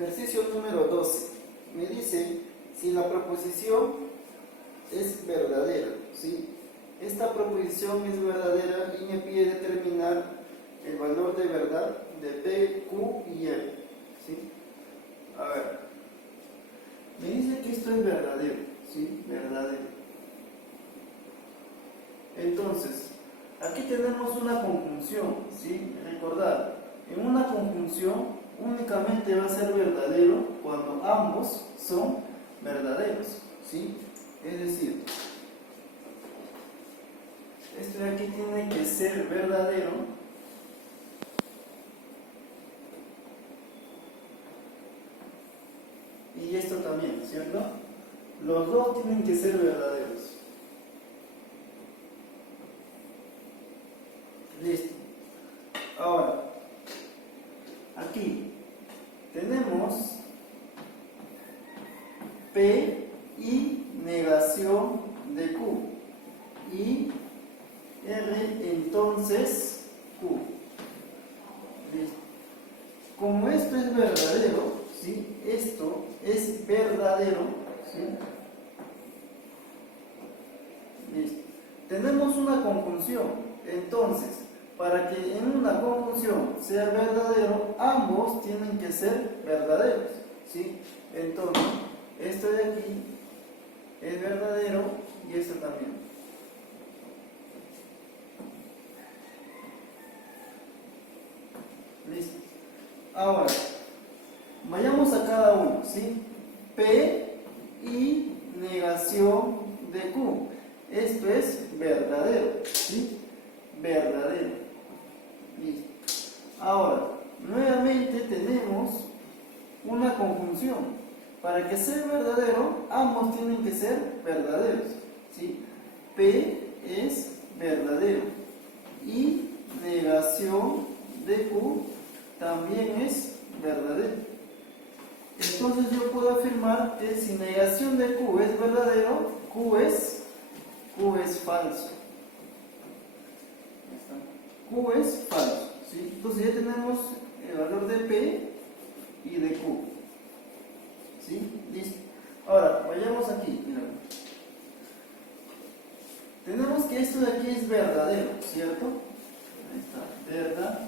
Ejercicio número 12. Me dice si la proposición es verdadera, ¿sí? Esta proposición es verdadera y me pide determinar el valor de verdad de P, Q y R, ¿sí? A ver, me dice que esto es verdadero, ¿sí? Verdadero. Entonces, aquí tenemos una conjunción, ¿sí? Recordad, en una conjunción únicamente va a ser verdadero cuando ambos son verdaderos, ¿sí? Es decir, esto de aquí tiene que ser verdadero y esto también, ¿cierto? Los dos tienen que ser verdaderos. Listo. Ahora, aquí tenemos P y negación de Q y R entonces Q. Listo. Como esto es verdadero, ¿sí? Esto es verdadero, ¿sí? Listo. Tenemos una conjunción. Entonces, para que en una conjunción sea verdadero, ambos tienen que ser verdaderos, ¿sí? Entonces, esto de aquí es verdadero y esto también. Listo. Ahora, vayamos a cada uno, ¿sí? P y negación de Q. Esto es verdadero, ¿sí? Verdadero. Listo. Ahora, nuevamente tenemos una conjunción. Para que sea verdadero, ambos tienen que ser verdaderos, ¿sí? P es verdadero y negación de Q también es verdadero. Entonces yo puedo afirmar que si negación de Q es verdadero, Q es falso. Q es falso, ¿sí? Entonces ya tenemos el valor de P y de Q, ¿sí? Listo. Ahora, vayamos aquí, mira. Tenemos que esto de aquí es verdadero, ¿cierto? Ahí está, verdadero.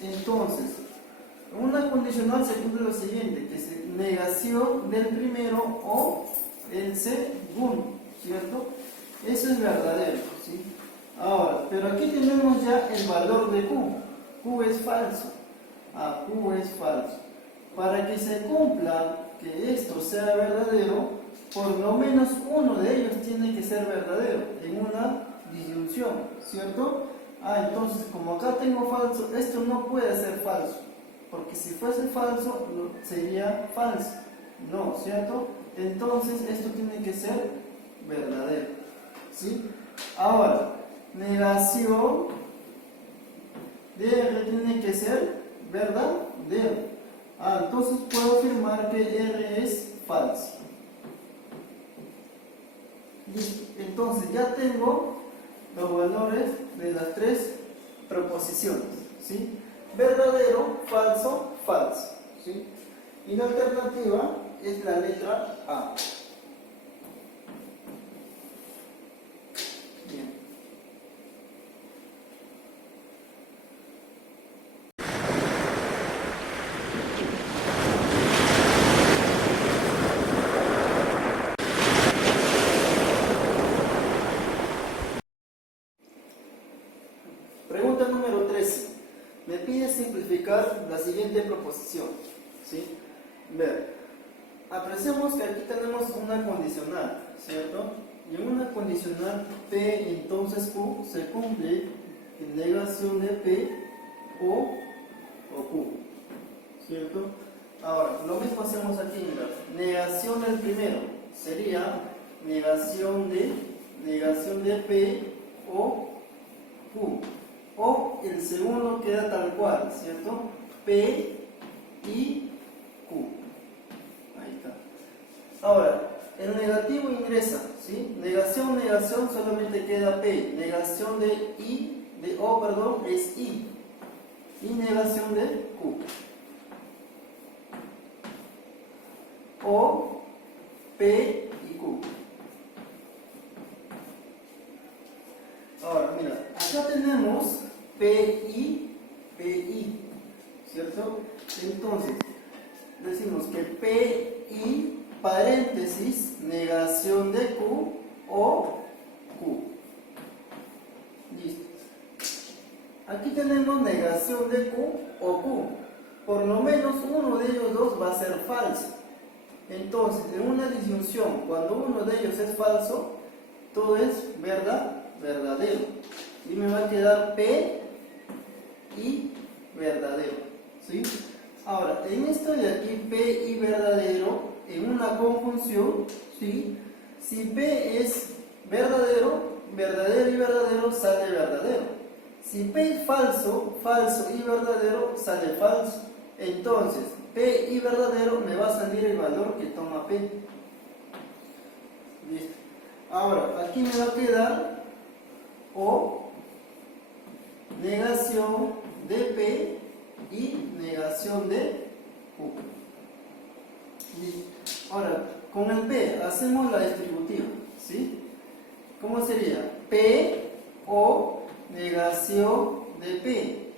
Entonces, en una condicional se cumple lo siguiente, que es negación del primero o el segundo, ¿cierto? Eso es verdadero, ¿sí? Ahora, pero aquí tenemos ya el valor de Q. Q es falso. Q es falso. Para que se cumpla que esto sea verdadero, por lo menos uno de ellos tiene que ser verdadero en una disyunción, ¿cierto? Entonces, como acá tengo falso, esto no puede ser falso, porque si fuese falso, sería falso, no, ¿cierto? Entonces, esto tiene que ser verdadero, ¿sí? Ahora, negación de R tiene que ser verdadero. Entonces puedo afirmar que R es falso. Listo. Entonces ya tengo los valores de las tres proposiciones, ¿sí? Verdadero, falso, falso, ¿sí? Y la alternativa es la letra A. Bien. Pregunta número 13. Me pide simplificar la siguiente proposición, ¿sí? Ver, apreciamos que aquí tenemos una condicional, ¿cierto? Y en una condicional P entonces Q se cumple en negación de P o Q, ¿cierto? Ahora, lo mismo hacemos aquí, mira. Negación del primero sería negación de P o Q. O el segundo queda tal cual, ¿cierto? P y Q. Ahí está. Ahora, el negativo ingresa, ¿sí? Negación, solamente queda P. Negación de I de O, perdón, es I. Y negación de Q. O, P y Q. Ahora, mira, acá tenemos PI, PI, ¿cierto? Entonces, decimos que PI, paréntesis, negación de Q o Q. Listo. Aquí tenemos negación de Q o Q. Por lo menos uno de ellos dos va a ser falso. Entonces, en una disyunción, cuando uno de ellos es falso, todo es verdadero. Y me va a quedar P y verdadero. ¿Sí? Ahora, en esto de aquí, P y verdadero, en una conjunción, ¿sí? Si P es verdadero, verdadero y verdadero sale verdadero. Si P es falso, falso y verdadero sale falso. Entonces, P y verdadero me va a salir el valor que toma P. Listo. Ahora, aquí me va a quedar O, negación de P y negación de Q. Listo. Ahora, con el P hacemos la distributiva, ¿sí? ¿Cómo sería? P, O, negación de P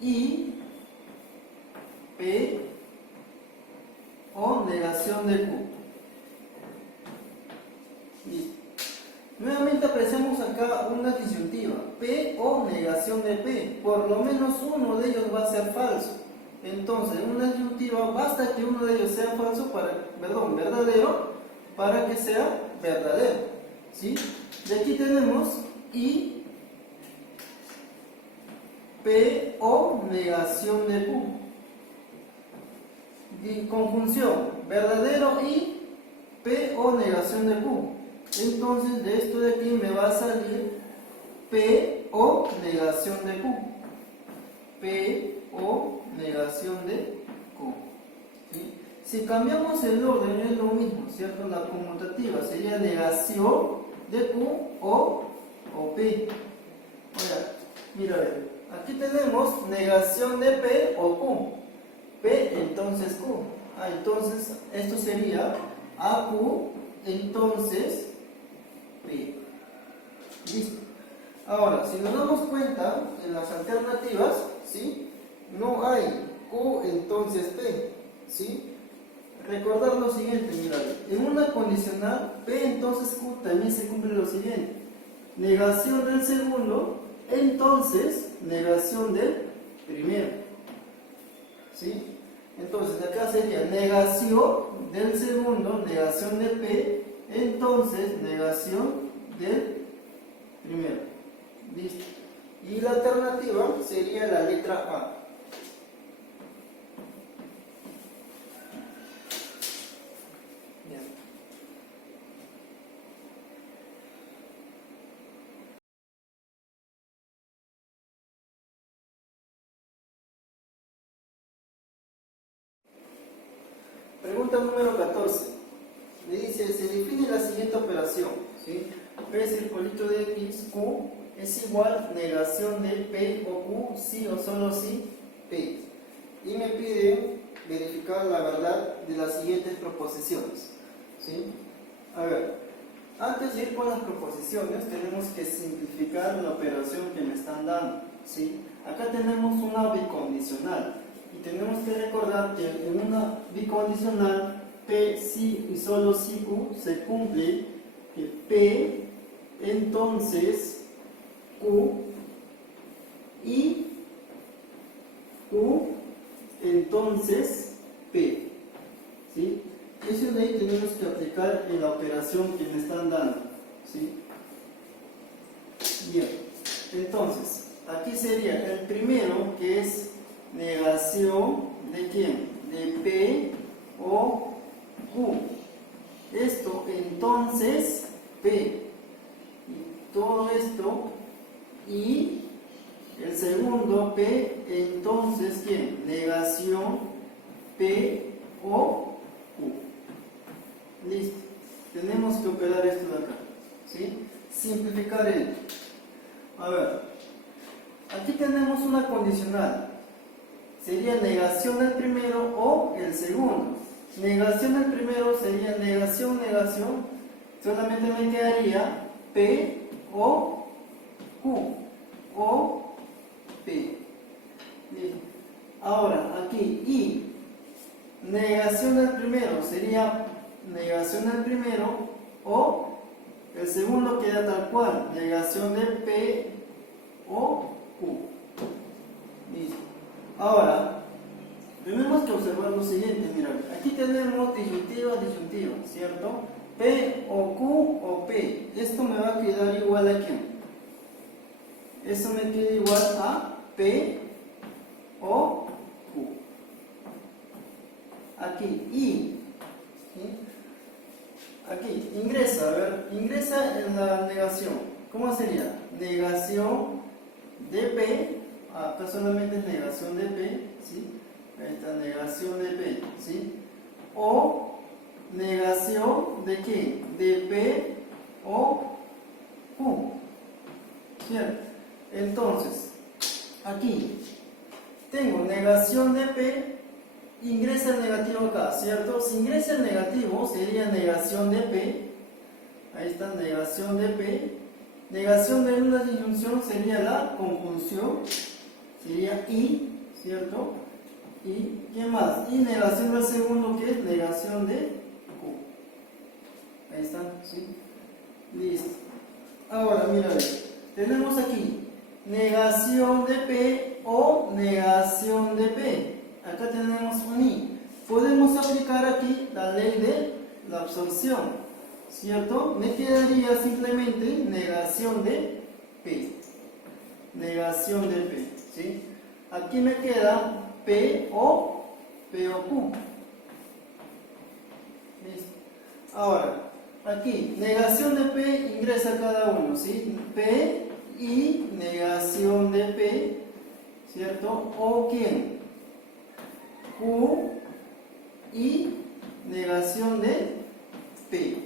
y P o negación de Q. Listo. Nuevamente apreciamos acá una disyuntiva, P o negación de P. Por lo menos uno de ellos va a ser falso. Entonces, en una disyuntiva basta que uno de ellos sea falso verdadero para que sea verdadero. ¿Sí? Y aquí tenemos I, P o negación de Q. Conjunción, verdadero y P o negación de Q. Entonces, de esto de aquí me va a salir P o negación de Q. P o negación de Q. ¿Sí? Si cambiamos el orden es lo mismo, ¿cierto? La conmutativa sería negación de Q o P. Ahora, mira, a ver, aquí tenemos negación de P o Q. P, entonces Q. Entonces, esto sería AQ, entonces P. Listo. Ahora, si nos damos cuenta, en las alternativas, ¿sí? No hay Q, entonces P, ¿sí? Recordar lo siguiente, mira, en una condicional, P, entonces Q, también se cumple lo siguiente. Negación del segundo, entonces negación del primero. ¿Sí? Entonces, acá sería negación del segundo, negación de P, entonces negación del primero. Listo. Y la alternativa sería la letra A. Bien. Pregunta número 14. Le dice, se define la siguiente operación, ¿sí? P circulito de X, Q es igual negación de P o Q, sí o solo sí, P. Y me pide verificar la verdad de las siguientes proposiciones, ¿sí? A ver, antes de ir con las proposiciones, tenemos que simplificar la operación que me están dando, ¿sí? Acá tenemos una bicondicional. Y tenemos que recordar que en una bicondicional P sí y solo si Q se cumple que P entonces Q y Q entonces P. ¿Sí? Eso de ahí tenemos que aplicar en la operación que me están dando. ¿Sí? Bien, entonces aquí sería el primero que es negación de quién, de P o Q. Esto entonces P. Y todo esto y el segundo P, entonces quién, negación P o Q. Listo. Tenemos que operar esto de acá. ¿Sí? Simplificar el. A ver, aquí tenemos una condicional. Sería negación del primero o el segundo. Negación del primero sería negación, negación. Solamente me quedaría P o Q o P. Listo. Ahora, aquí I. Negación del primero sería negación del primero o el segundo queda tal cual, negación de P o Q. Listo. Ahora, tenemos que observar lo siguiente, mira, aquí tenemos disyuntiva, disyuntiva, ¿cierto? P o Q o P. Esto me va a quedar igual a quién. Esto me queda igual a P o Q. Aquí, I. ¿Sí? Aquí, ingresa, a ver, ingresa en la negación. ¿Cómo sería? Negación de P, acá solamente es negación de P, ¿sí? Ahí está, negación de P, ¿sí? O negación de qué? De P o Q, ¿cierto? Entonces, aquí tengo negación de P. Ingresa el negativo acá, ¿cierto? Si ingresa el negativo sería negación de P. Ahí está, negación de P. Negación de una disyunción sería la conjunción. Sería I, ¿cierto? ¿Y qué más? Y negación del segundo, que es negación de Q. Ahí está, ¿sí? Listo. Ahora, mira, tenemos aquí negación de P o negación de P. Acá tenemos un I. Podemos aplicar aquí la ley de la absorción, ¿cierto? Me quedaría simplemente negación de P. Negación de P, ¿sí? Aquí me queda P o Q. ¿Listo? Ahora, aquí, negación de P ingresa cada uno, ¿sí? P y negación de P, ¿cierto? ¿O quién? Q y negación de P.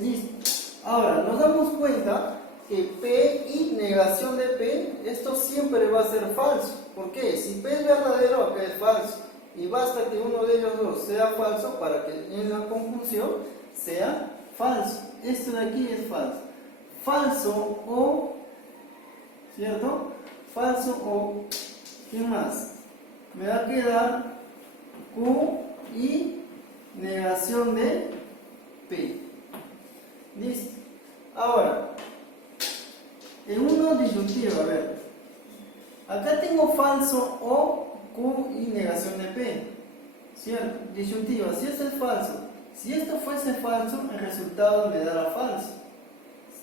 Listo. Ahora, nos damos cuenta que P y negación de P, esto siempre va a ser falso. ¿Por qué? Si P es verdadero, acá es falso. Y basta que uno de ellos dos sea falso para que en la conjunción sea falso. Esto de aquí es falso. Falso o, ¿cierto? Falso o, ¿qué más? Me va a quedar Q y negación de P. Listo. Ahora, en uno disyuntivo, a ver. Acá tengo falso o Q y negación de P. ¿Cierto? Disyuntiva. Si esto es falso, si esto fuese falso, el resultado me dará falso.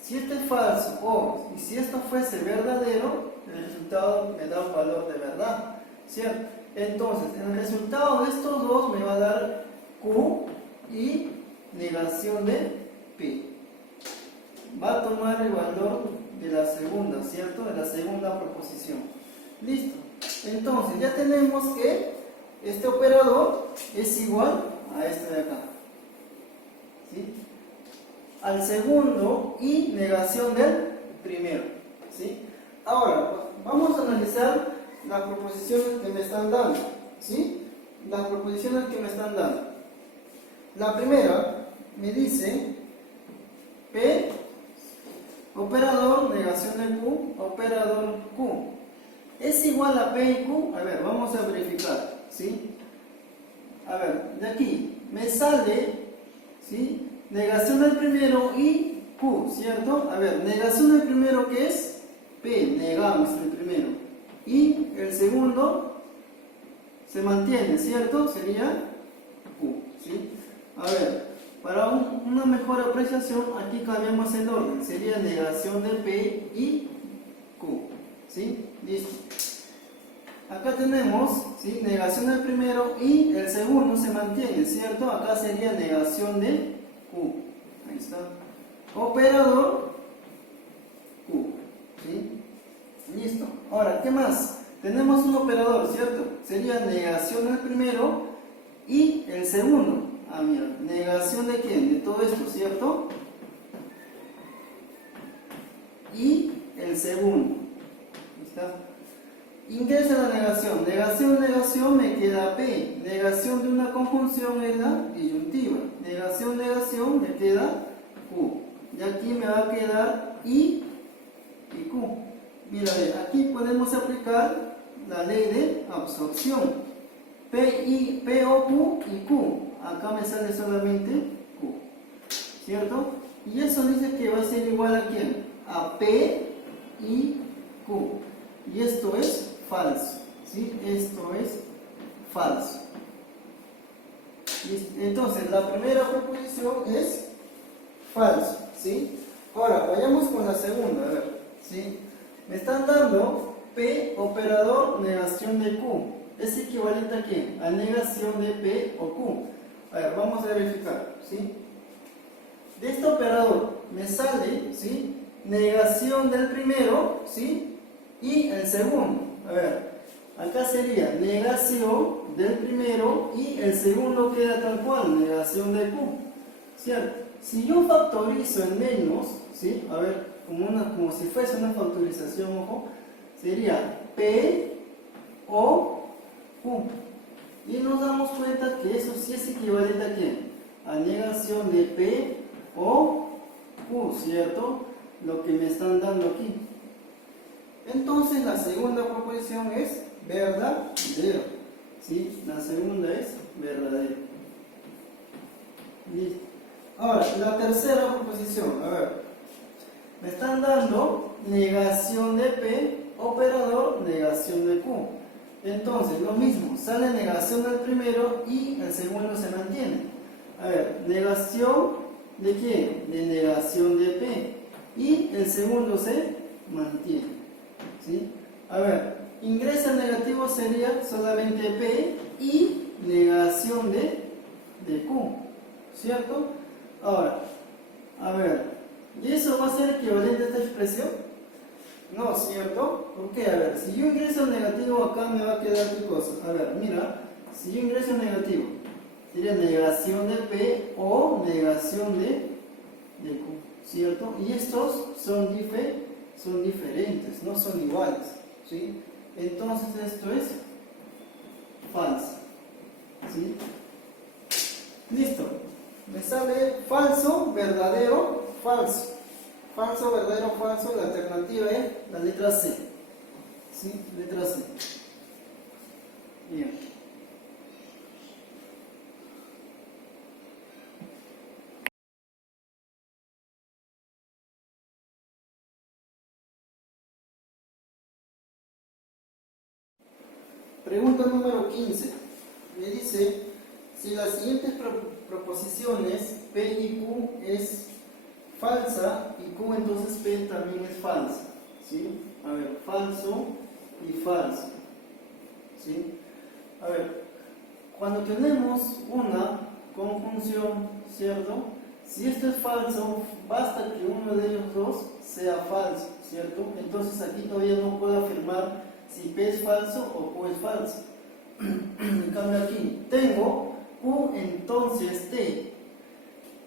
Si esto es falso o y si esto fuese verdadero, el resultado me da un valor de verdad. ¿Cierto? Entonces, el resultado de estos dos me va a dar Q y negación de P. Va a tomar el valor de la segunda, ¿cierto? De la segunda proposición. Listo. Entonces, ya tenemos que este operador es igual a este de acá. ¿Sí? Al segundo y negación del primero. ¿Sí? Ahora, vamos a analizar las proposiciones que me están dando, ¿sí? Las proposiciones que me están dando. La primera me dice P, operador, negación de Q, operador Q. ¿Es igual a P y Q? A ver, vamos a verificar, ¿sí? A ver, de aquí me sale, ¿sí? Negación del primero y Q, ¿cierto? A ver, negación del primero, ¿qué es? P, negamos el primero. Y el segundo se mantiene, ¿cierto? Sería Q, ¿sí? A ver, para una mejor apreciación, aquí cambiamos el orden. Sería negación de P y Q, ¿sí? Listo. Acá tenemos, ¿sí? Negación del primero y el segundo se mantiene, ¿cierto? Acá sería negación de Q. Ahí está. Operador Q, ¿sí? Listo. Ahora, ¿qué más? Tenemos un operador, ¿cierto? Sería negación del primero y el segundo. Ah, mira, negación de quién? De todo esto, ¿cierto? Y el segundo. ¿Está? Ingresa la negación. Negación, negación, me queda P. Negación de una conjunción es la disyuntiva. Negación, negación, me queda Q. Y aquí me va a quedar I y Q. Mira, aquí podemos aplicar la ley de absorción. P, O, Q y Q. Acá me sale solamente Q. ¿Cierto? Y eso dice que va a ser igual a ¿quién? A P y Q. Y esto es falso. ¿Sí? Esto es falso. Entonces, la primera proposición es falso. ¿Sí? Ahora, vayamos con la segunda. A ver. ¿Sí? Me están dando P, operador, negación de Q. ¿Es equivalente a qué? A negación de P o Q. A ver, vamos a verificar. ¿Sí? De este operador me sale, ¿sí?, negación del primero, ¿sí?, y el segundo. A ver, acá sería negación del primero y el segundo queda tal cual, negación de Q. ¿Cierto? Si yo factorizo en menos, ¿sí?, a ver, como si fuese una factorización, ojo, sería P o Q. Y nos damos cuenta que eso sí es equivalente a ¿quién? A negación de P o Q, ¿cierto? Lo que me están dando aquí. Entonces la segunda proposición es verdadero. ¿Sí? La segunda es verdadero. Listo. Ahora, la tercera proposición. A ver. Me están dando negación de P, operador, negación de Q. Entonces, lo mismo. Sale negación del primero y el segundo se mantiene. A ver, negación ¿de qué? De negación de P. Y el segundo se mantiene. ¿Sí? A ver, ingresa negativo sería solamente P y negación de Q. ¿Cierto? Ahora, a ver, ¿y eso va a ser equivalente a esta expresión? No, ¿cierto? ¿Por qué? A ver, si yo ingreso negativo acá me va a quedar ¿qué cosa? A ver, mira, si yo ingreso negativo, sería negación de P o negación de Q, ¿cierto? Y estos son diferentes, no son iguales, ¿sí? Entonces esto es falso, ¿sí? Listo. Me sale falso, verdadero, falso. Falso, verdadero, falso. La alternativa es la letra C. ¿Sí? Letra C. Bien. Pregunta número 15. Me dice, si las siguientes proposiciones P y Q es falsa y Q entonces P también es falsa. ¿Sí? A ver, falso y falso. ¿Sí? A ver, cuando tenemos una conjunción, ¿cierto? Si esto es falso, basta que uno de ellos dos sea falso, ¿cierto? Entonces aquí todavía no puedo afirmar si P es falso o Q es falso. En cambio aquí tengo Q, entonces T.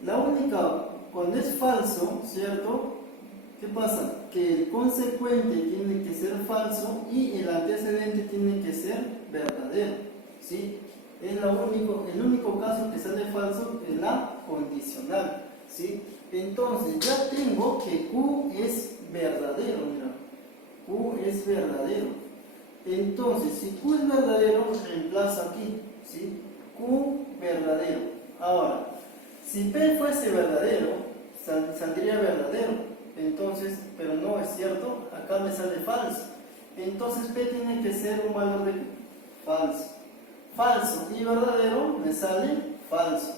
La única, cuando es falso, ¿cierto? ¿Qué pasa? Que el consecuente tiene que ser falso y el antecedente tiene que ser verdadero, ¿sí? Es el único caso que sale falso es la condicional, ¿sí? Entonces ya tengo que Q es verdadero, mira. Q es verdadero. Entonces, si Q es verdadero, reemplazo aquí, ¿sí? Q verdadero. Ahora, si P fuese verdadero, saldría verdadero. Entonces, pero no es cierto, acá me sale falso. Entonces P tiene que ser un valor de falso. Falso y verdadero me sale falso.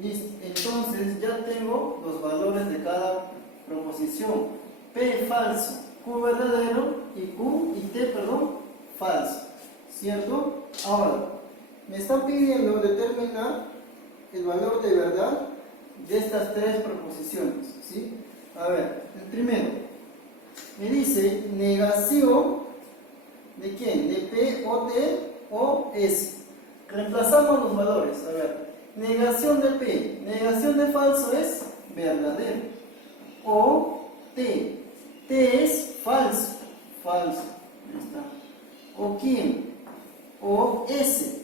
Listo. Entonces ya tengo los valores de cada proposición. P falso, Q verdadero y Q y T, perdón, falso. ¿Cierto? Ahora, me están pidiendo determinar el valor de verdad de estas tres proposiciones. ¿Sí? A ver, el primero me dice negación de quién, de P o T o S. Reemplazamos los valores. A ver, negación de P, negación de falso es verdadero. O T, T es falso, falso, ahí está. ¿O quién? O ese,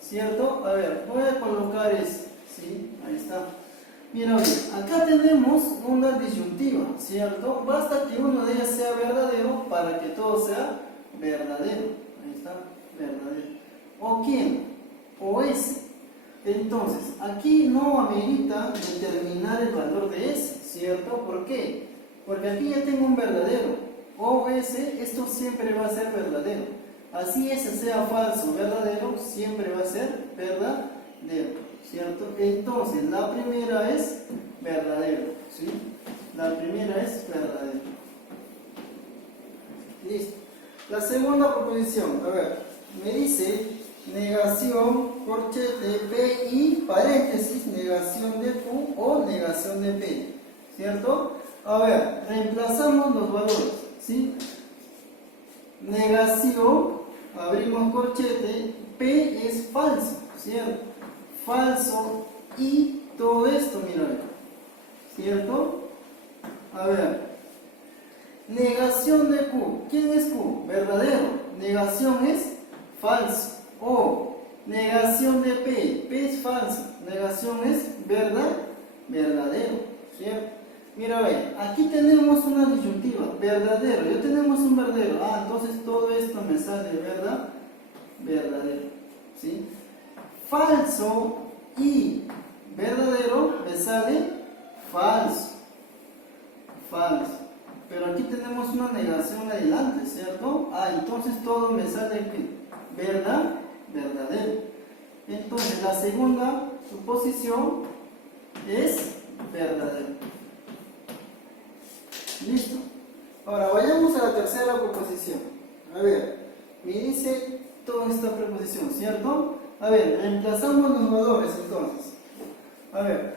¿cierto? A ver, voy a colocar ese, ¿sí? Ahí está. Mira, acá tenemos una disyuntiva, ¿cierto? Basta que uno de ellas sea verdadero para que todo sea verdadero. Ahí está, verdadero. ¿O quién? O ese. Entonces, aquí no amerita determinar el valor de ese, ¿cierto? ¿Por qué? Porque aquí ya tengo un verdadero. O ese, esto siempre va a ser verdadero. Así ese sea falso o verdadero, siempre va a ser verdadero, ¿cierto? Entonces, la primera es verdadero, ¿sí? La primera es verdadero. Listo. La segunda proposición, a ver, me dice negación, corchete, P y paréntesis, negación de Q o negación de P, ¿cierto? A ver, reemplazamos los valores, ¿sí? Negación, abrimos corchete, P es falso, ¿cierto? Falso y todo esto, mira, ¿cierto? A ver, negación de Q, ¿quién es Q? Verdadero, negación es falso. O negación de P es falso, negación es verdadero, ¿cierto? Mira, ve, aquí tenemos una disyuntiva, verdadero, ya tenemos un verdadero, entonces todo esto me sale verdadero, ¿sí? Falso y verdadero me sale falso, falso, pero aquí tenemos una negación adelante, ¿cierto? Entonces todo me sale verdadero. Entonces la segunda suposición es verdadero. Listo. Ahora vayamos a la tercera proposición. A ver, me dice toda esta proposición, ¿cierto? A ver, reemplazamos los valores entonces. A ver,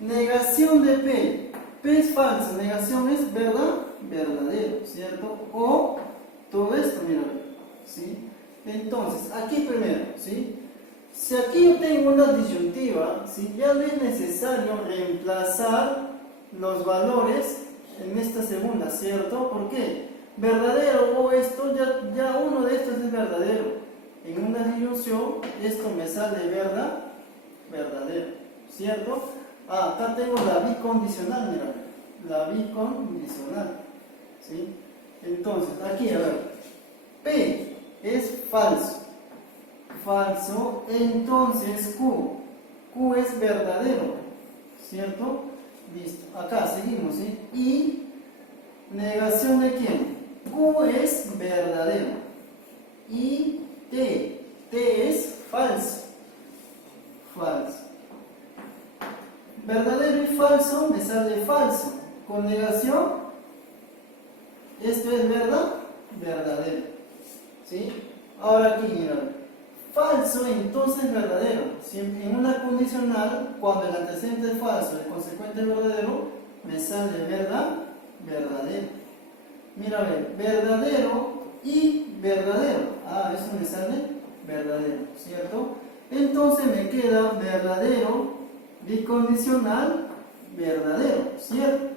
negación de P. P es falso, negación es verdadero, ¿cierto? O todo esto, mira, ¿sí? Entonces, aquí primero, ¿sí? Si aquí yo tengo una disyuntiva, ¿sí? Ya no es necesario reemplazar los valores en esta segunda, ¿cierto? ¿Por qué? Verdadero o esto, ya uno de estos es verdadero. En una disyunción, esto me sale verdadero, ¿cierto? Acá tengo la bicondicional, mira, la bicondicional, ¿sí? Entonces, aquí, a ver, P es falso, falso, entonces Q es verdadero, ¿cierto? Listo, acá seguimos, ¿sí? Y negación de quién? Q es verdadero y T es falso, falso. Verdadero y falso me sale falso, con negación esto es verdadero, ¿sí? Ahora aquí, mira, falso entonces verdadero. Si en una condicional, cuando el antecedente es falso, el consecuente es verdadero, me sale verdadero. Mira, a ver, verdadero y verdadero. Eso me sale verdadero, ¿cierto? Entonces me queda verdadero, bicondicional, verdadero, ¿cierto?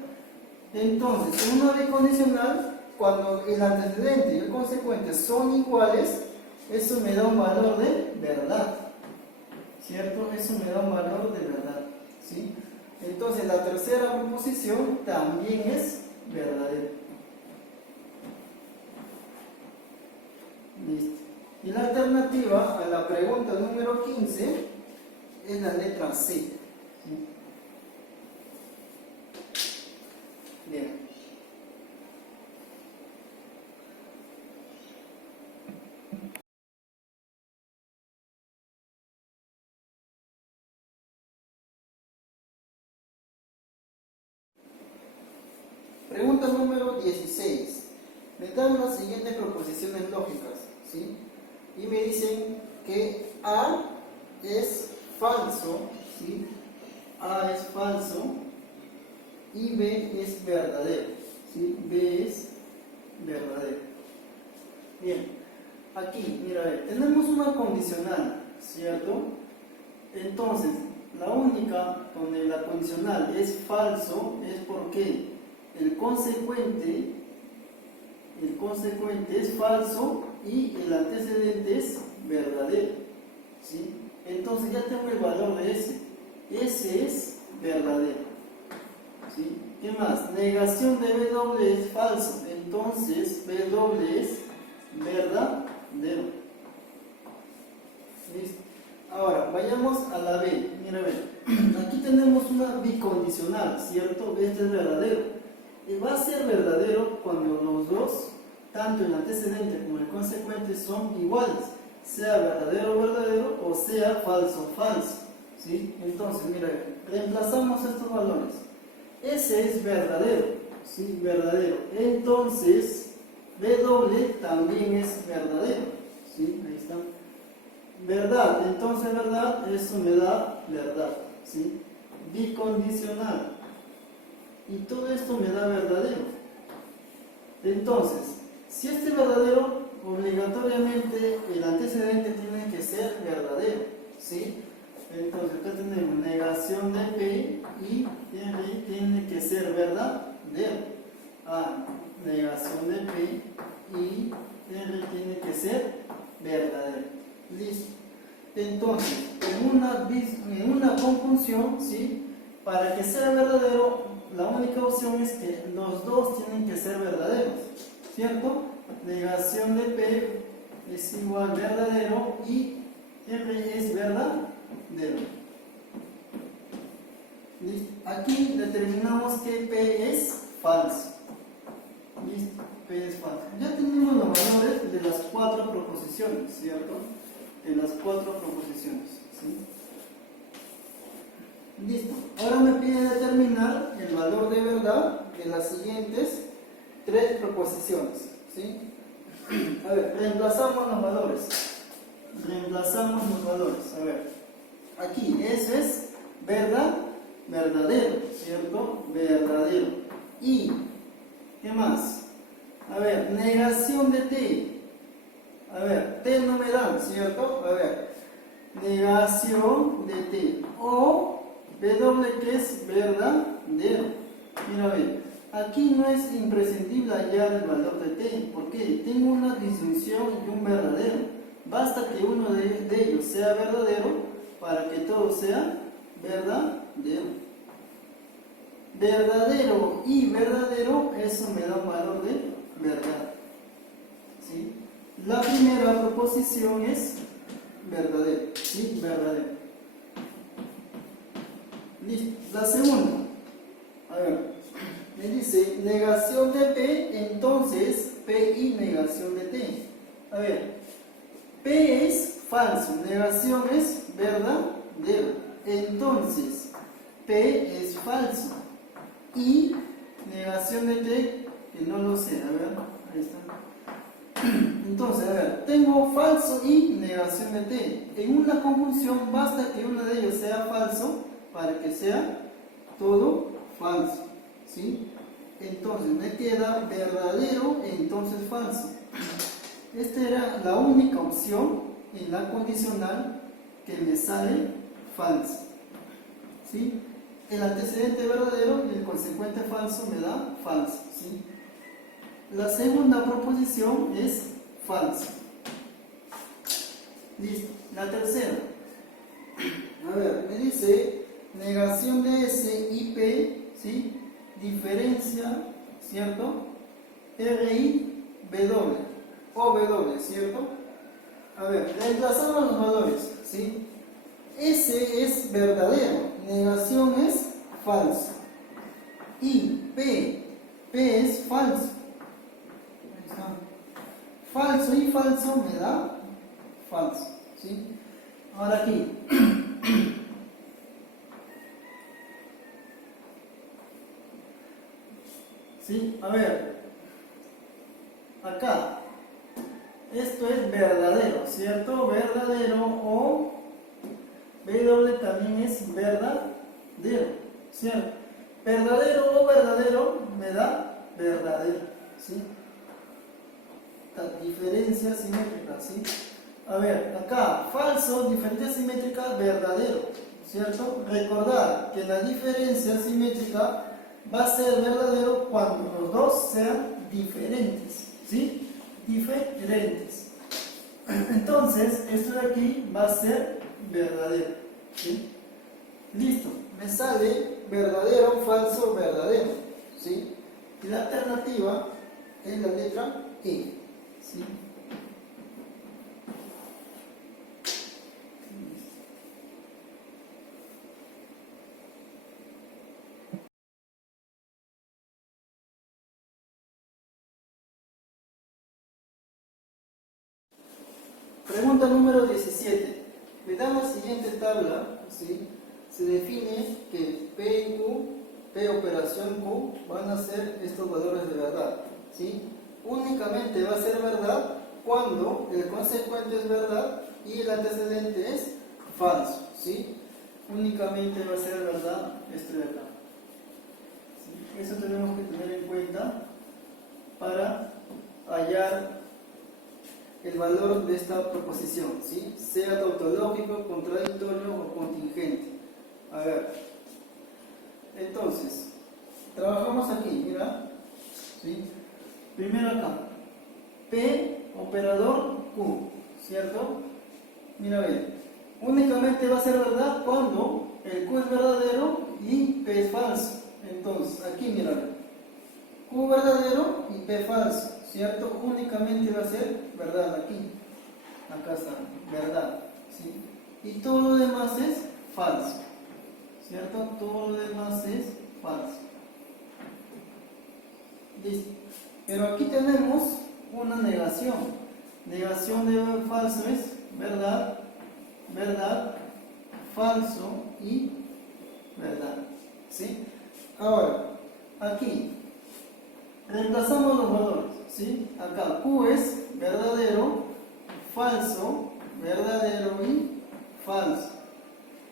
Entonces, en una bicondicional, cuando el antecedente y el consecuente son iguales, eso me da un valor de verdad, ¿cierto? Eso me da un valor de verdad, ¿sí? Entonces, la tercera proposición también es verdadera. Listo. Y la alternativa a la pregunta número 15 es la letra C, ¿sí? Bien. Pregunta número 16. Me dan las siguientes proposiciones lógicas, ¿sí? Y me dicen que A es falso, ¿sí? A es falso y B es verdadero, ¿sí? B es verdadero. Bien, aquí, mira, tenemos una condicional, ¿cierto? Entonces, la única donde la condicional es falso es porque el consecuente el consecuente es falso y el antecedente es verdadero, ¿sí? Entonces ya tengo el valor de ese. Ese es verdadero, ¿sí? ¿Qué más? Negación de W es falso, entonces W es verdadero. ¿Listo? Ahora, vayamos a la B. Mira, ve. Aquí tenemos una bicondicional, ¿cierto? Este es verdadero. Y va a ser verdadero cuando los dos, tanto el antecedente como el consecuente, son iguales. Sea verdadero, verdadero, o sea falso, falso. ¿Sí? Entonces, mira, reemplazamos estos valores. Ese es verdadero, ¿sí? Verdadero. Entonces, W también es verdadero, ¿sí? Ahí está. Verdad, entonces verdad, eso me da verdad, ¿sí? Bicondicional. Y todo esto me da verdadero. Entonces, si este es verdadero, obligatoriamente el antecedente tiene que ser verdadero, ¿sí? Entonces acá tenemos negación de P y R tiene que ser verdadero. Negación de P y R tiene que ser verdadero. Listo. Entonces, en una conjunción, ¿sí? Para que sea verdadero, la única opción es que los dos tienen que ser verdaderos, ¿cierto? Negación de P es igual a verdadero y R es verdadero. ¿Listo? Aquí determinamos que P es falso. ¿Listo? P es falso. Ya tenemos los valores de las cuatro proposiciones, ¿cierto? De las cuatro proposiciones, ¿sí? Listo. Ahora me pide determinar el valor de verdad de las siguientes tres proposiciones, ¿sí? A ver, reemplazamos los valores. Reemplazamos los valores. A ver, aquí ese es verdadero, ¿cierto? Verdadero. Y, ¿qué más? A ver, negación de T. A ver, T no me dan, ¿cierto? A ver, negación de T. O W que es verdadero. Mira, a ver, aquí no es imprescindible hallar el valor de T. ¿Por qué? Tengo una disyunción y un verdadero. Basta que uno de ellos sea verdadero para que todo sea verdadero. Verdadero y verdadero, eso me da un valor de verdad, ¿sí? La primera proposición es verdadero, ¿sí? Verdadero. Listo. La segunda, a ver, me dice negación de P, entonces P y negación de T. A ver, P es falso, negación es verdadero. Entonces, P es falso. Y negación de T, que no lo sé, a ver, ahí está. Entonces, a ver, tengo falso y negación de T. En una conjunción basta que uno de ellos sea falso para que sea todo falso, ¿sí? Entonces me queda verdadero, entonces falso. Esta era la única opción en la condicional que me sale falso, ¿sí? El antecedente verdadero y el consecuente falso me da falso, ¿sí? La segunda proposición es falsa. Listo. La tercera. A ver, me dice negación de S y P, ¿sí? Diferencia, ¿cierto? R y W. O W, ¿cierto? A ver, reemplazamos los valores, ¿sí? S es verdadero, negación es falso. Y P es falso. Falso y falso me da falso, ¿sí? Ahora aquí. ¿Sí? A ver. Acá. Esto es verdadero, ¿cierto? Verdadero o W también es verdadero, ¿cierto? Verdadero o verdadero me da verdadero, ¿sí? Diferencia simétrica, ¿sí? A ver, acá, falso, diferencia simétrica, verdadero, ¿cierto? Recordar que la diferencia simétrica va a ser verdadero cuando los dos sean diferentes, ¿sí? Diferentes. Entonces, esto de aquí va a ser verdadero, ¿sí? Listo, me sale verdadero, falso, verdadero, ¿sí? Y la alternativa es la letra E, ¿sí? Pregunta número 17. Me da la siguiente tabla, ¿sí? Se define que P y Q, P operación Q, van a ser estos valores de verdad, ¿sí? Únicamente va a ser verdad cuando el consecuente es verdad y el antecedente es falso, ¿sí? Únicamente va a ser verdad esto de acá, ¿sí? Eso tenemos que tener en cuenta para hallar el valor de esta proposición, ¿sí? Sea tautológico, contradictorio o contingente. A ver, entonces, trabajamos aquí, mira, ¿sí? Primero acá, P, operador Q, ¿cierto? Mira bien, únicamente va a ser verdad cuando el Q es verdadero y P es falso. Entonces, aquí mira, Q verdadero y P falso, ¿cierto? Únicamente va a ser verdad aquí. Acá está, verdad, ¿sí? Y todo lo demás es falso, ¿cierto? Todo lo demás es falso. Listo. Pero aquí tenemos una negación. Negación de falso es verdad, verdad, falso y verdad, ¿sí? Ahora, aquí reemplazamos los valores, ¿sí? Acá Q es verdadero, falso, verdadero y falso.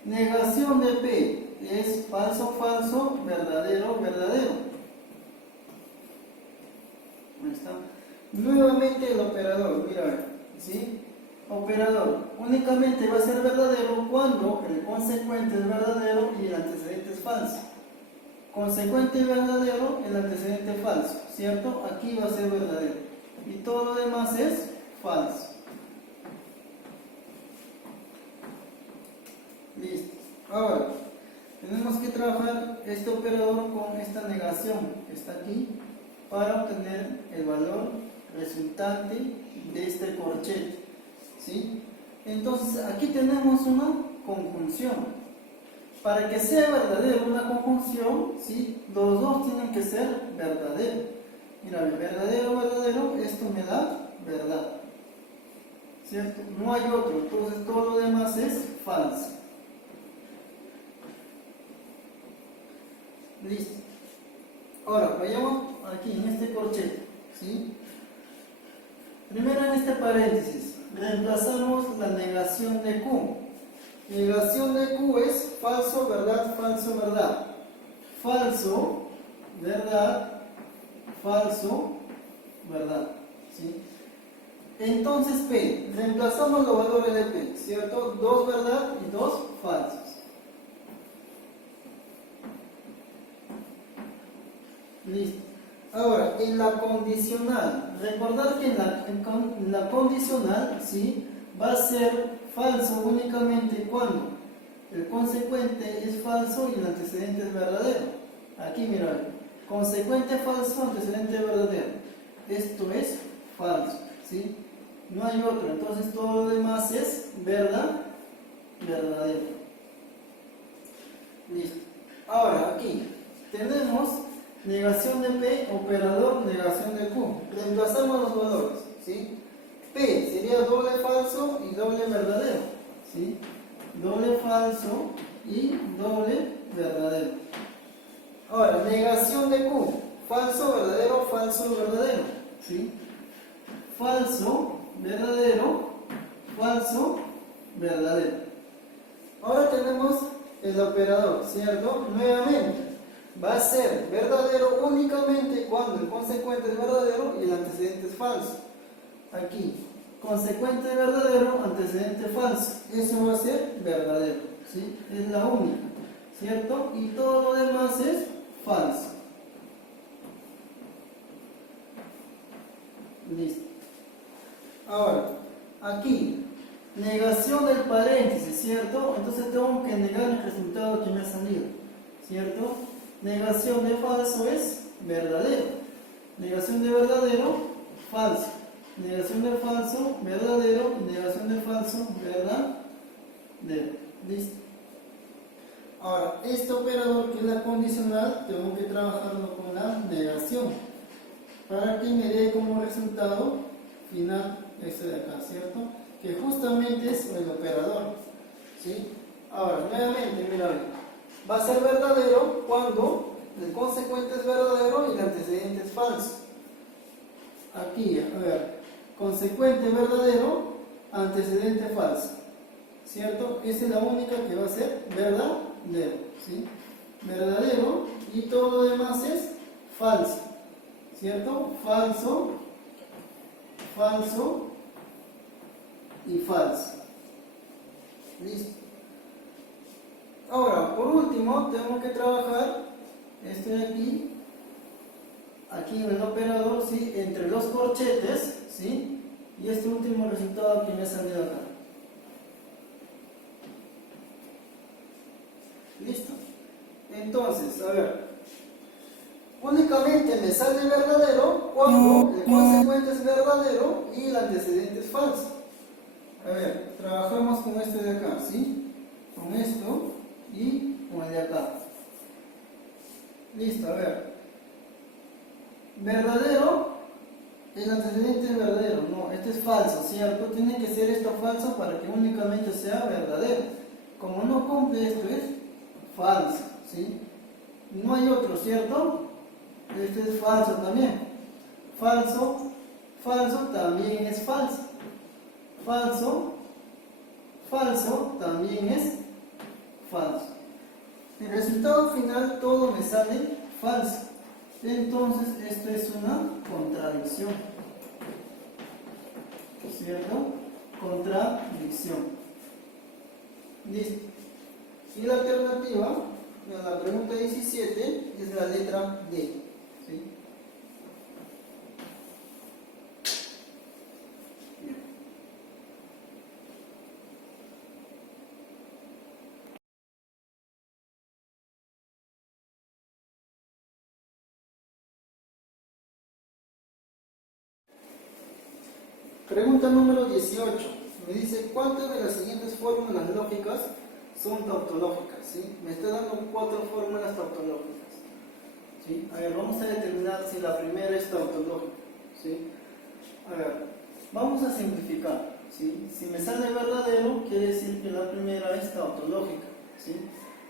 Negación de P es falso, falso, verdadero, verdadero. Ahí está. Nuevamente el operador, mira, ¿sí? Operador, únicamente va a ser verdadero cuando el consecuente es verdadero y el antecedente es falso. Consecuente verdadero, el antecedente falso, ¿cierto? Aquí va a ser verdadero. Y todo lo demás es falso. Listo. Ahora, tenemos que trabajar este operador con esta negación que está aquí para obtener el valor resultante de este corchete, ¿sí? Entonces, aquí tenemos una conjunción. Para que sea verdadero una conjunción, ¿sí? Los dos tienen que ser verdaderos. Mira, verdadero, verdadero, esto me da verdad, ¿cierto? No hay otro, entonces todo lo demás es falso. Listo. Ahora, vayamos aquí en este corchete, ¿sí? Primero en este paréntesis, reemplazamos la negación de Q. Negación de Q es falso, verdad, falso, verdad. Falso, verdad, falso, verdad, ¿sí? Entonces P, reemplazamos los valores de P, ¿cierto? 2 verdad y 2 falsos. Listo. Ahora, en la condicional, recordar que en la condicional, ¿sí? Va a ser falso únicamente cuando el consecuente es falso y el antecedente es verdadero. Aquí mira, consecuente falso, antecedente verdadero. Esto es falso, ¿sí? No hay otro, entonces todo lo demás es verdad, verdadero. Listo. Ahora, aquí tenemos negación de P, operador, negación de Q. Reemplazamos los valores, ¿sí? P sería doble falso y doble verdadero, ¿sí? Doble falso y doble verdadero. Ahora, negación de Q. Falso, verdadero, falso, verdadero, ¿sí? Falso, verdadero, falso, verdadero. Ahora tenemos el operador, ¿cierto? Nuevamente, va a ser verdadero únicamente cuando el consecuente es verdadero y el antecedente es falso. Aquí, consecuente verdadero, antecedente falso. Eso va a ser verdadero, ¿sí? Es la única, ¿cierto? Y todo lo demás es falso. Listo. Ahora, aquí, negación del paréntesis, ¿cierto? Entonces tengo que negar el resultado que me ha salido, ¿cierto? Negación de falso es verdadero. Negación de verdadero, falso. Negación de falso, verdadero. Negación de falso, verdadero. Listo. Ahora, este operador que es la condicional, tengo que trabajarlo con la negación para que me dé como resultado final este de acá, ¿cierto? Que justamente es el operador, ¿sí? Ahora, nuevamente, mira, va a ser verdadero cuando el consecuente es verdadero y el antecedente es falso. Aquí, a ver, consecuente verdadero, antecedente falso, ¿cierto? Esa es la única que va a ser verdadero, ¿sí? Verdadero, y todo lo demás es falso, ¿cierto? Falso, falso y falso. Listo. Ahora, por último, tenemos que trabajar esto de aquí, aquí en el operador, ¿sí? Entre los corchetes, ¿sí? Y este último resultado que me ha salido acá. Listo. Entonces, a ver, únicamente me sale verdadero cuando el consecuente es verdadero y el antecedente es falso. A ver, trabajamos con este de acá, ¿sí? Con esto y con el de acá. Listo, a ver. Verdadero, el antecedente es verdadero. No, este es falso, ¿cierto? Tiene que ser esto falso para que únicamente sea verdadero. Como no cumple esto es falso, ¿sí? No hay otro, ¿cierto? Este es falso también. Falso, falso también es falso. Falso, falso también es falso. El resultado final todo me sale falso. Entonces esto es una contradicción, ¿cierto? Contradicción. Listo. Y la alternativa a la pregunta 17 es la letra D, ¿sí? Pregunta número 18. Me dice, ¿cuántas de las siguientes fórmulas lógicas son tautológicas? ¿Sí? Me está dando 4 fórmulas tautológicas, ¿sí? A ver, vamos a determinar si la primera es tautológica, ¿sí? A ver, vamos a simplificar, ¿sí? Si me sale verdadero, quiere decir que la primera es tautológica, ¿sí?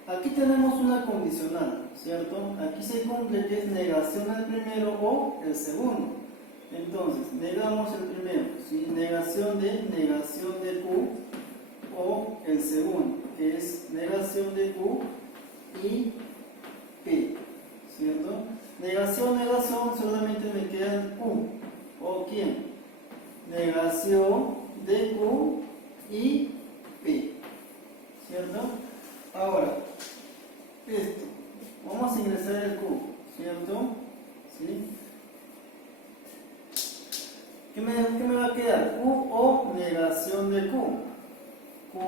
Aquí tenemos una condicional, ¿cierto? Aquí se cumple que es negación al primero o el segundo. Entonces, negamos el primero, ¿sí? Negación de Q, o el segundo, que es negación de Q y P, ¿cierto? Negación, solamente me queda el Q, o ¿quién? Negación de Q y P, ¿cierto? Ahora, esto, vamos a ingresar el Q, ¿cierto? ¿Sí? ¿Qué me va a quedar? Q o negación de Q. Q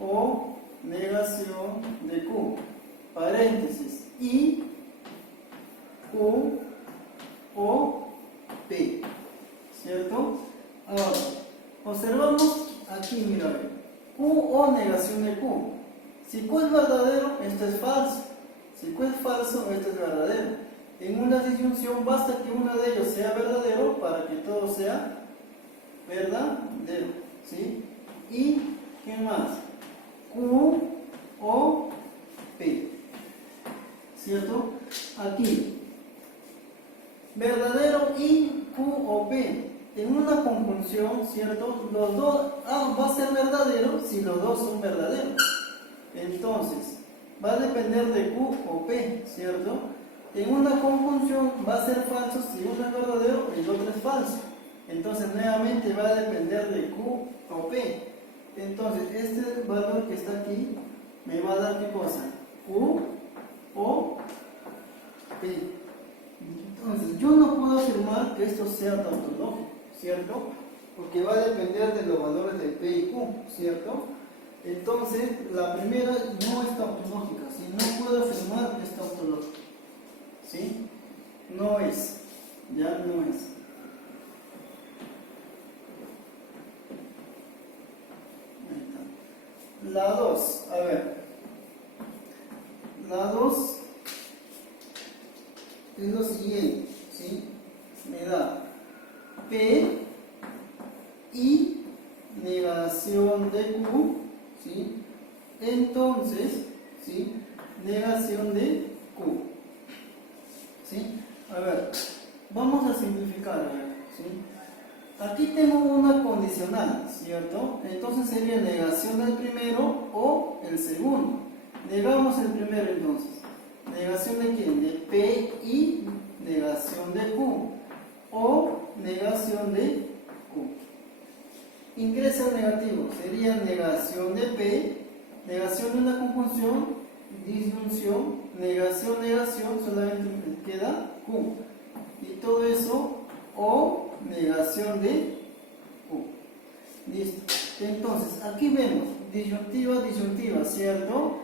o negación de Q. Paréntesis. Y Q o P. ¿Cierto? Ahora, observamos aquí, mira, Q o negación de Q. Si Q es verdadero, esto es falso. Si Q es falso, esto es verdadero. En una disyunción basta que uno de ellos sea verdadero para que todo sea verdadero, ¿sí? Y, ¿qué más? Q o P, ¿cierto? Aquí, verdadero y Q o P. En una conjunción, ¿cierto? Los dos, va a ser verdadero si los dos son verdaderos. Entonces, va a depender de Q o P, ¿cierto? En una conjunción va a ser falso si uno es verdadero y el otro es falso. Entonces nuevamente va a depender de Q o P. Entonces este valor que está aquí me va a dar ¿qué cosa? Q o P. Entonces yo no puedo afirmar afirmar que esto sea tautológico, ¿cierto? Porque va a depender de los valores de P y Q, ¿cierto? Entonces, la primera no es tautológica, ¿sí? No puedo afirmar que es tautológica, ¿sí? No es, ya no es. Ahí está. La 2, a ver. La 2 es lo siguiente, ¿sí? Me da P y negación de Q, ¿sí? Entonces, ¿sí? Negación de Q, ¿sí? A ver, vamos a simplificar, a ver, ¿sí? Aquí tengo una condicional, ¿cierto? Entonces sería negación del primero o el segundo. Negamos el primero entonces. ¿Negación de quién? De P y negación de Q. O negación de Q. Ingresa el negativo. Sería negación de P, negación de una conjunción, disyunción, negación, negación, solamente me queda Q. Y todo eso, o negación de Q. Listo. Entonces, aquí vemos disyuntiva, disyuntiva, ¿cierto?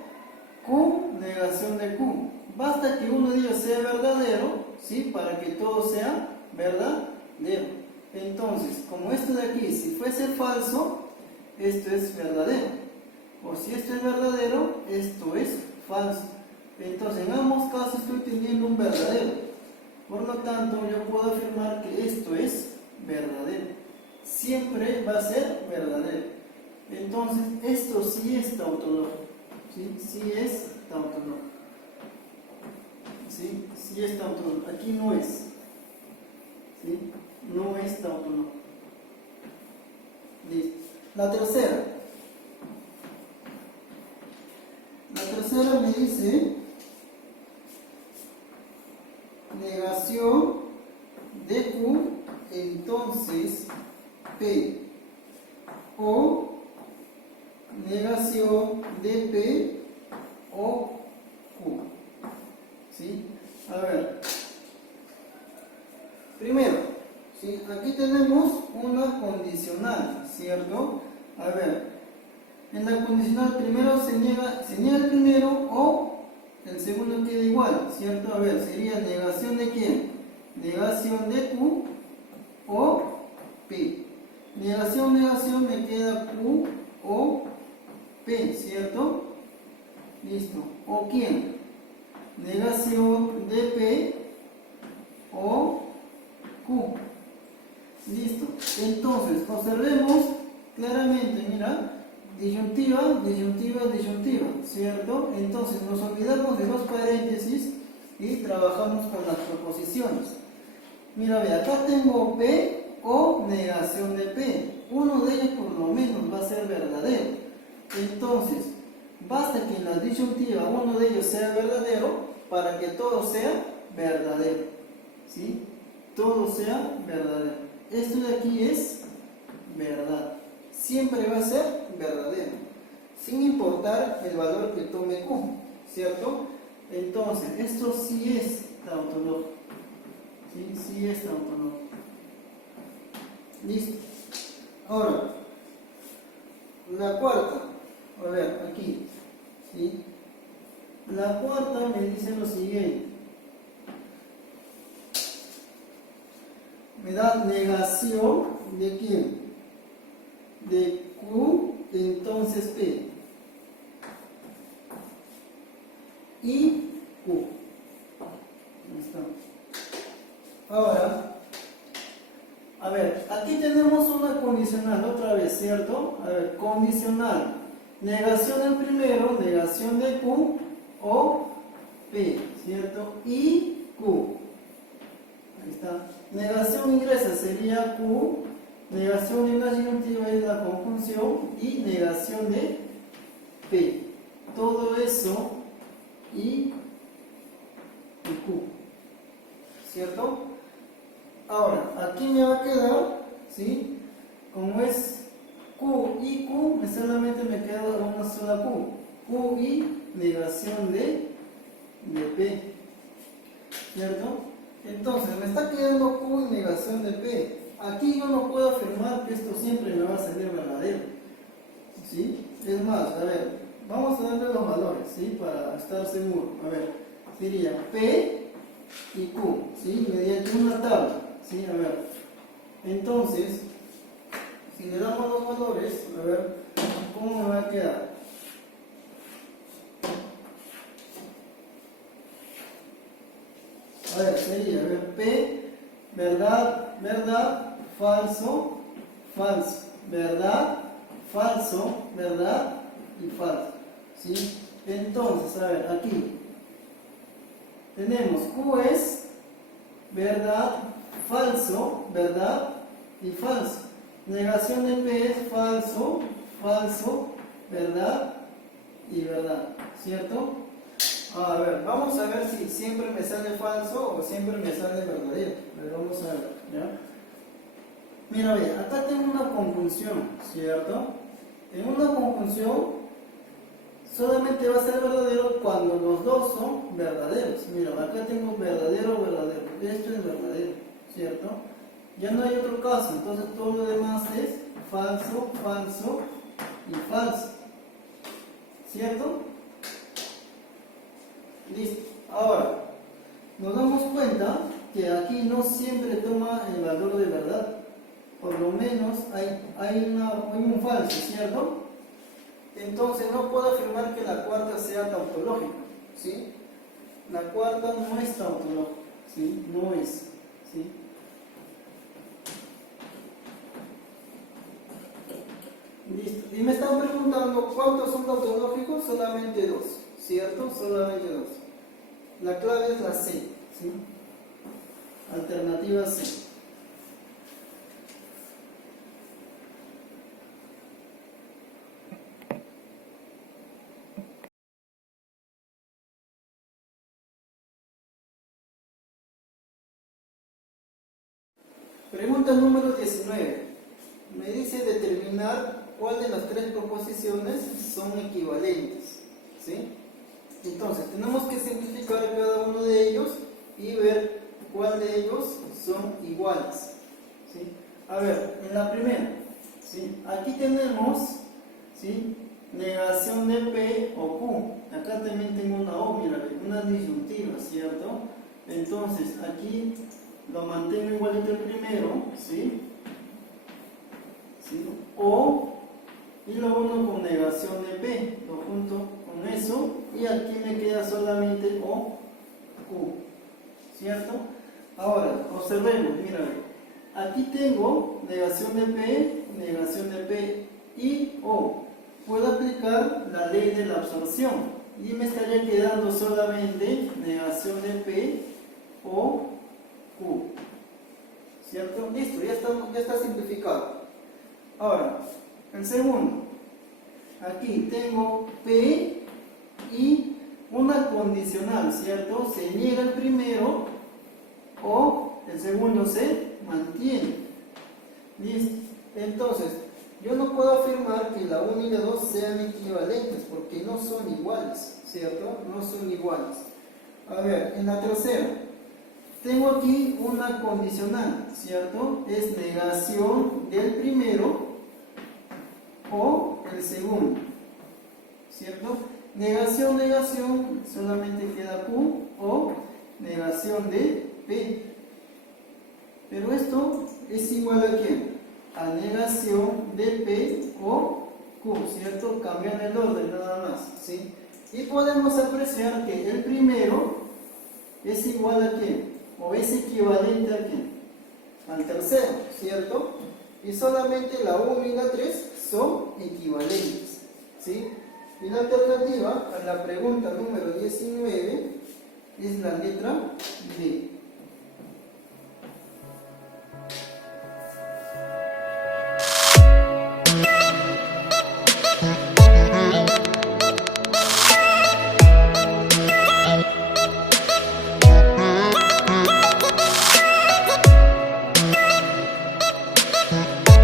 Q, negación de Q. Basta que uno de ellos sea verdadero, ¿sí? Para que todo sea verdadero. Entonces, como esto de aquí, si fuese falso, esto es verdadero. O si esto es verdadero, esto es falso. Entonces, en ambos casos estoy teniendo un verdadero. Por lo tanto, yo puedo afirmar que esto es verdadero. Siempre va a ser verdadero. Entonces, esto sí es tautológico. ¿Sí? Sí es tautológico. ¿Sí? Sí es tautológico. Aquí no es. ¿Sí? No es tautológico. Listo. La tercera. La tercera me dice negación de Q, entonces P, o negación de P o Q. ¿Sí? A ver, primero, ¿sí? Aquí tenemos una condicional, ¿cierto? A ver, en la condicional primero se niega el primero o el segundo queda igual, ¿cierto? A ver, sería negación de quién? Negación de Q o P. Negación, negación, me queda Q o P, ¿cierto? Listo. ¿O quién? Negación de P o Q. Listo. Entonces, observemos claramente, mira, disyuntiva, disyuntiva, disyuntiva, ¿cierto? Entonces, nos olvidamos de los paréntesis y trabajamos con las proposiciones. Mira, ve, acá tengo P o negación de P. Uno de ellos por lo menos va a ser verdadero. Entonces, basta que en la disyuntiva uno de ellos sea verdadero para que todo sea verdadero. ¿Sí? Todo sea verdadero. Esto de aquí es verdad. Siempre va a ser verdadero, sin importar el valor que tome Q, ¿cierto? Entonces, esto sí es tautológico. ¿Sí? Sí es tautológico. Listo. Ahora, la cuarta. A ver, aquí. ¿Sí? La cuarta me dice lo siguiente. Me da negación de quién? De Q, entonces P. Y Q. Ahí está. Ahora, a ver, aquí tenemos una condicional otra vez, ¿cierto? A ver, condicional. Negación del primero, negación de Q o P, ¿cierto? Y Q. Ahí está. Negación ingresa sería Q. Negación de una disyuntiva es la conjunción y negación de P. Todo eso y Q. ¿Cierto? Ahora, aquí me va a quedar, ¿sí? Como es Q y Q, solamente me queda una sola Q. Q y negación de P. ¿Cierto? Entonces, me está quedando Q y negación de P. Aquí yo no puedo afirmar que esto siempre me va a salir verdadero. ¿Sí? Es más, a ver, vamos a darle los valores, ¿sí? Para estar seguro. A ver, sería P y Q, ¿sí? Mediante una tabla, ¿sí? A ver, entonces, si le damos los valores, a ver, ¿cómo me va a quedar? A ver, sería, a ver, P, verdad, verdad, falso, falso, verdad, falso, verdad y falso, ¿sí? Entonces, a ver, aquí tenemos Q es verdad, falso, verdad y falso. Negación de P es falso, falso, verdad y verdad, ¿cierto? A ver, vamos a ver si siempre me sale falso o siempre me sale verdadero. A ver, vamos a ver, ¿ya? Mira, ve, acá tengo una conjunción, ¿cierto? En una conjunción solamente va a ser verdadero cuando los dos son verdaderos. Mira, acá tengo verdadero, verdadero. Esto es verdadero, ¿cierto? Ya no hay otro caso, entonces todo lo demás es falso, falso y falso, ¿cierto? Listo. Ahora, nos damos cuenta que aquí no siempre toma el valor de verdad. Por lo menos hay un falso, ¿cierto? Entonces no puedo afirmar que la cuarta sea tautológica, ¿sí? La cuarta no es tautológica, ¿sí? No es, ¿sí? Listo. Y me están preguntando cuántos son tautológicos, solamente dos, ¿cierto? Solamente dos. La clave es la C, ¿sí? Alternativa C. Pregunta número 19. Me dice determinar cuál de las tres proposiciones son equivalentes, ¿sí? Entonces, tenemos que simplificar cada uno de ellos y ver cuál de ellos son iguales, ¿sí? A ver, en la primera, ¿sí? Aquí tenemos, ¿sí? Negación de P o Q. Acá también tengo una O, mira, una disyuntiva, ¿cierto? Entonces, aquí lo mantengo igualito el primero, ¿sí? ¿Sí? O, y lo uno con negación de P, lo junto con eso, y aquí me queda solamente O, Q, ¿cierto? Ahora, observemos, mira, aquí tengo negación de P y O. Puedo aplicar la ley de la absorción, y me estaría quedando solamente negación de P, O, Q, ¿cierto? Listo, ya está simplificado. Ahora, el segundo, aquí tengo P y una condicional, ¿cierto? Se niega el primero o el segundo se mantiene. Listo. Entonces, yo no puedo afirmar que la 1 y la 2 sean equivalentes porque no son iguales, ¿cierto? No son iguales. A ver, en la tercera, tengo aquí una condicional, ¿cierto? Es negación del primero o el segundo, ¿cierto? Negación, negación, solamente queda Q o negación de P. Pero esto es igual a ¿qué? A negación de P o Q, ¿cierto? Cambian el orden nada más, ¿sí? Y podemos apreciar que el primero es igual a ¿qué? O es equivalente a ¿qué? Al tercero, ¿cierto? Y solamente la 1 y la 3 son equivalentes, ¿sí? Y la alternativa a la pregunta número 19 es la letra D.